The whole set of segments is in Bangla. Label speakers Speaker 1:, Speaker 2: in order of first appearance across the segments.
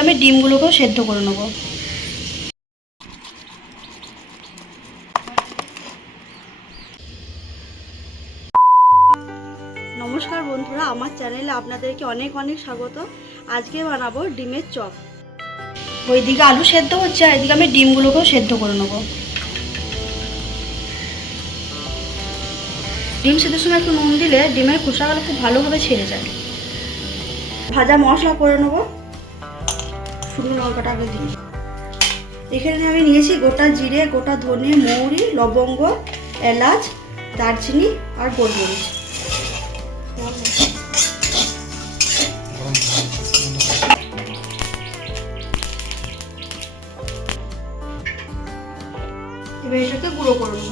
Speaker 1: আমি ডিমগুলোকেও সেদ্ধ করে নেব। নমস্কার বন্ধুরা আমার চ্যানেলে আপনাদেরকে অনেক অনেক স্বাগত। আজকে বানাবো ডিমের চপ। ওইদিকে আলু সেদ্ধ হচ্ছে আর এদিকে আমি ডিমগুলোকেও সেদ্ধ করে নেব। ডিম সেদ্ধর সময় একটু নুন দিলে ডিমের খোসাগুলো খুব ভালোভাবে ছেড়ে যায়। ভাজা মশলা করে নেব। শুকনো লঙ্কাটা আগে দিই। এখানে আমি নিয়েছি গোটা জিরে, গোটা ধনে, মৌরি, লবঙ্গ, এলাচ, দারচিনি আর গোলমরিচ। এবার এটাকে গুঁড়ো করে নেব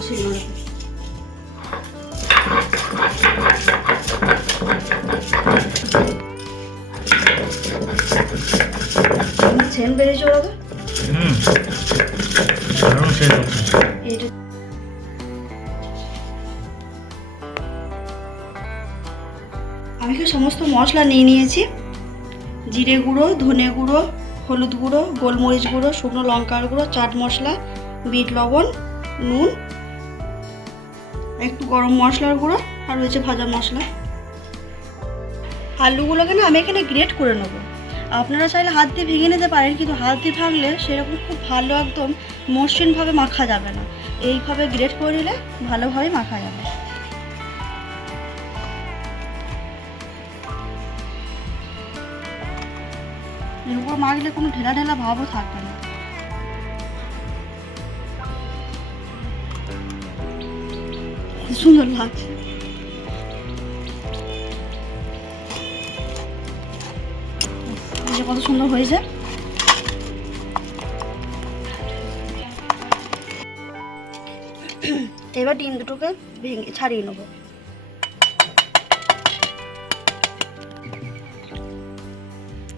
Speaker 1: সেন্ট বেড়েছে ওরা তো
Speaker 2: হুম। দারুণ সেই
Speaker 1: এটা আমি কি সমস্ত মশলা নিয়ে নিয়েছি। জিরে গুঁড়ো ধনে গুঁড়ো হলুদ গুঁড়ো গোলমরিচ গুঁড়ো শুকনো লঙ্কার গুঁড়ো চাট মশলা বিট লবণ নুন একটু গরম মশলার গুঁড়ো আর রয়েছে ভাজা মশলা। আলুগুলোকে না আমি এখানে গ্রেট করে নেব। আপনারা চাইলে হাত দিয়ে ভেঙে নিতে পারেন, কিন্তু হাত দিয়ে ভাঙলে সেরকম খুব ভালো একদম মসৃণভাবে মাখা যাবে না। এইভাবে গ্রেট করে নিলে ভালোভাবে মাখা যাবে। এর উপর মাখলে কোনো ঢেলা ঢেলা ভাবও থাকবে না। সুন্দর লাগছে। যে কত সুন্দর হয়েছে? এবার ডিম দুটোকে ভেঙে ছাড়িয়ে নেব।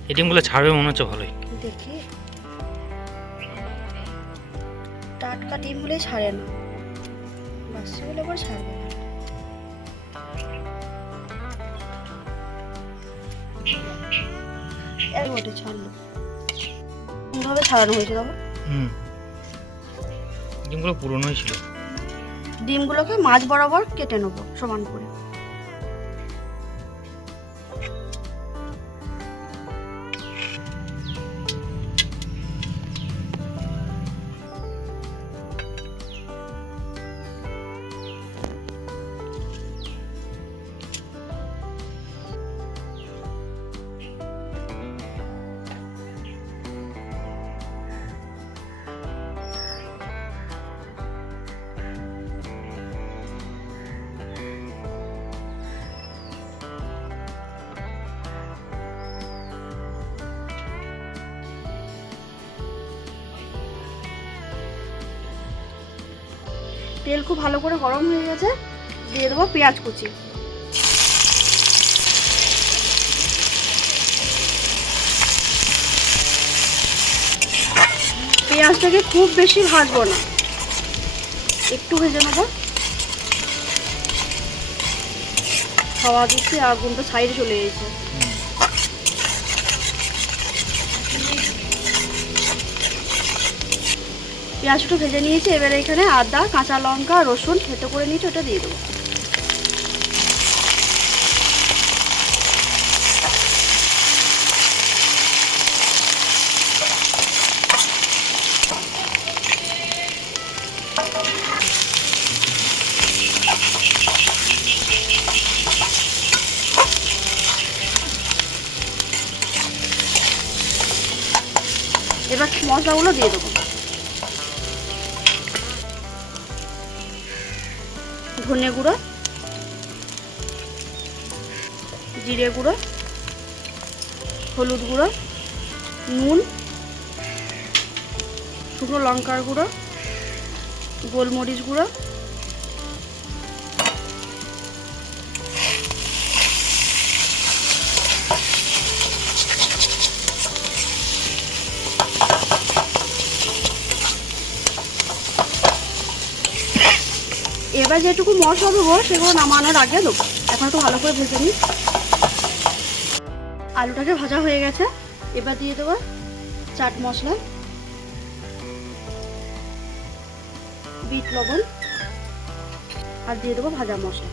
Speaker 2: এই ডিমগুলো ছাড়বে মনে হচ্ছে ভালোই।
Speaker 1: দেখি। টাটকা ডিম হলে ছাড়ে না। বাচ্চাগুলো আবার ছাড়বে না। ওটা ছাড়লো। সুন্দরভাবে ছাড়ানো হয়েছে দেখো
Speaker 2: হুম। ডিমগুলো পুরনোই ছিল।
Speaker 1: ডিমগুলোকে মাছ বরাবর কেটে নেব সমান করে। তেল খুব ভালো করে গরম হয়ে গেছে, দিয়ে দেবো পেঁয়াজ কুচি। পেঁয়াজটাকে খুব বেশি ভাজবো না। একটু ভেজে নেব। খাওয়া দিচ্ছি আগুনটা সাইডে চলে গেছে পেঁয়াজটা ভেজে নিয়েছি, এবারে এখানে আদা, কাঁচা লঙ্কা, রসুন থেতো করে নিয়েছি, ওটা দিয়ে দেবো। এবার মশলাগুলো দিয়ে দেবো। ধনে গুঁড়ো জিরে গুঁড়ো হলুদ গুঁড়ো নুন শুকনো লঙ্কার গুঁড়ো গোলমরিচ গুঁড়ো এবার যেটুকু মশলা দেবো, সেগুলো নামানোর আগে দেবো। এখন একটু ভালো করে ভেজে নিই। আলুটাকে ভাজা হয়ে গেছে। এবার দিয়ে দেবো চাট মশলা, বিট লবণ, আর দিয়ে দেবো ভাজা মশলা।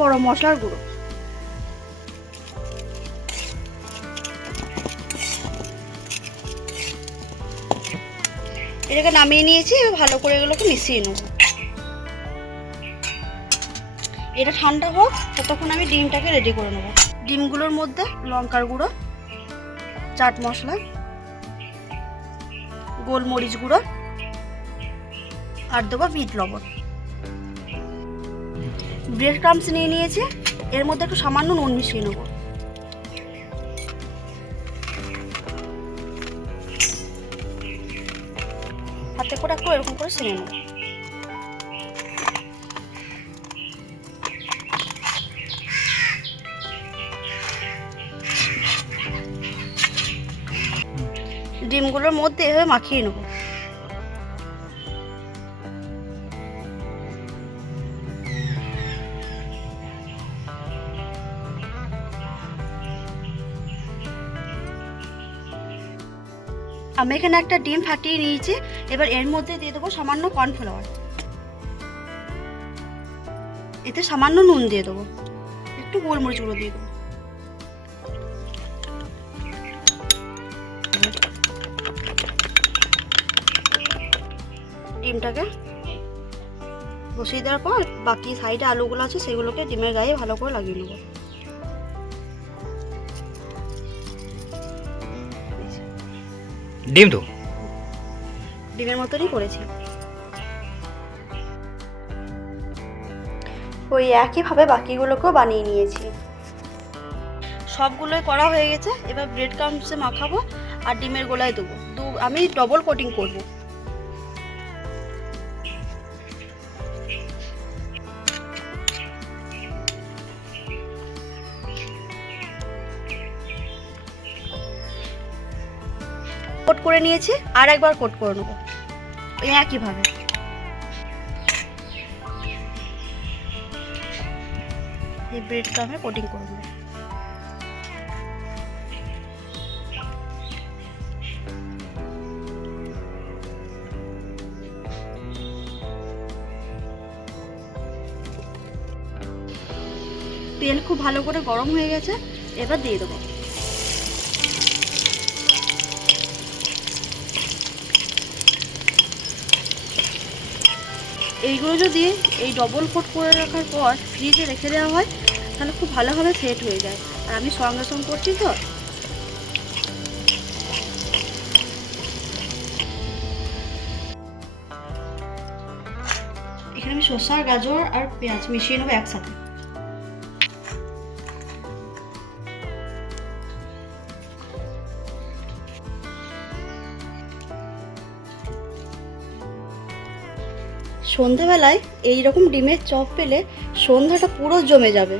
Speaker 1: গরম মশলার গুঁড়ো। এটাকে নামিয়ে নিয়েছি, এবার ভালো করে এগুলোকে মিশিয়ে নেব। এটা ঠান্ডা হোক, ততক্ষণ আমি ডিমটাকে রেডি করে নেব। ডিমগুলোর মধ্যে লঙ্কার গুঁড়ো, চাট মশলা, গোলমরিচ গুঁড়ো, আর দেবো বিট লবণ। ব্রেড ক্রামস নিয়ে নিয়েছি, এর মধ্যে একটু সামান্য নুন মিশিয়ে নেব। হাতে এরকম করে ছেড়ে নেব। ডিমগুলোর মধ্যে এভাবে মাখিয়ে নেব। আমি এখানে একটা ডিম ফাটিয়ে নিয়েছি। এবার এর মধ্যে দিয়ে দেবো সামান্য কর্নফ্লাওয়ার। এতে সামান্য নুন দিয়ে দেবো। একটু গোলমরিচ গুঁড়ো দিয়ে দেবো। ডিমটাকে বসিয়ে দেওয়ার পর বাকি সাইডে আলুগুলো আছে, সেগুলোকে ডিমের গায়ে ভালো করে লাগিয়ে নেব।
Speaker 2: ডিম তো।
Speaker 1: ডিমের মতনই করেছি। ওই একইভাবে বাকিগুলোকেও বানিয়ে নিয়েছি। সবগুলোই করা হয়ে গেছে এবার ব্রেড ক্রামসে মাখাবো আর ডিমের গোলায় দেবো। দু আমি ডবল কোটিং করব। কোট করে নিয়েছি, আর একবার কোট করে নেব। ওই একইভাবে। এই ব্রেডটা আমি কোটিং করে নেব। তেল খুব ভালো করে গরম হয়ে গেছে, এবার দিয়ে দেবো। এইগুলো যদি এই ডবল কোট করে রাখার পর ফ্রিজে রেখে দেওয়া হয়, তাহলে খুব ভালোভাবে সেট হয়ে যায়। আর আমি সঙ্গে সঙ্গে করছি তো। এখানে আমি শসা, গাজর আর পেঁয়াজ মিশিয়ে নেব একসাথে। সন্ধ্যাবেলায় এই রকম ডিমের চপ পেলে সন্ধ্যাটা পুরো জমে যাবে।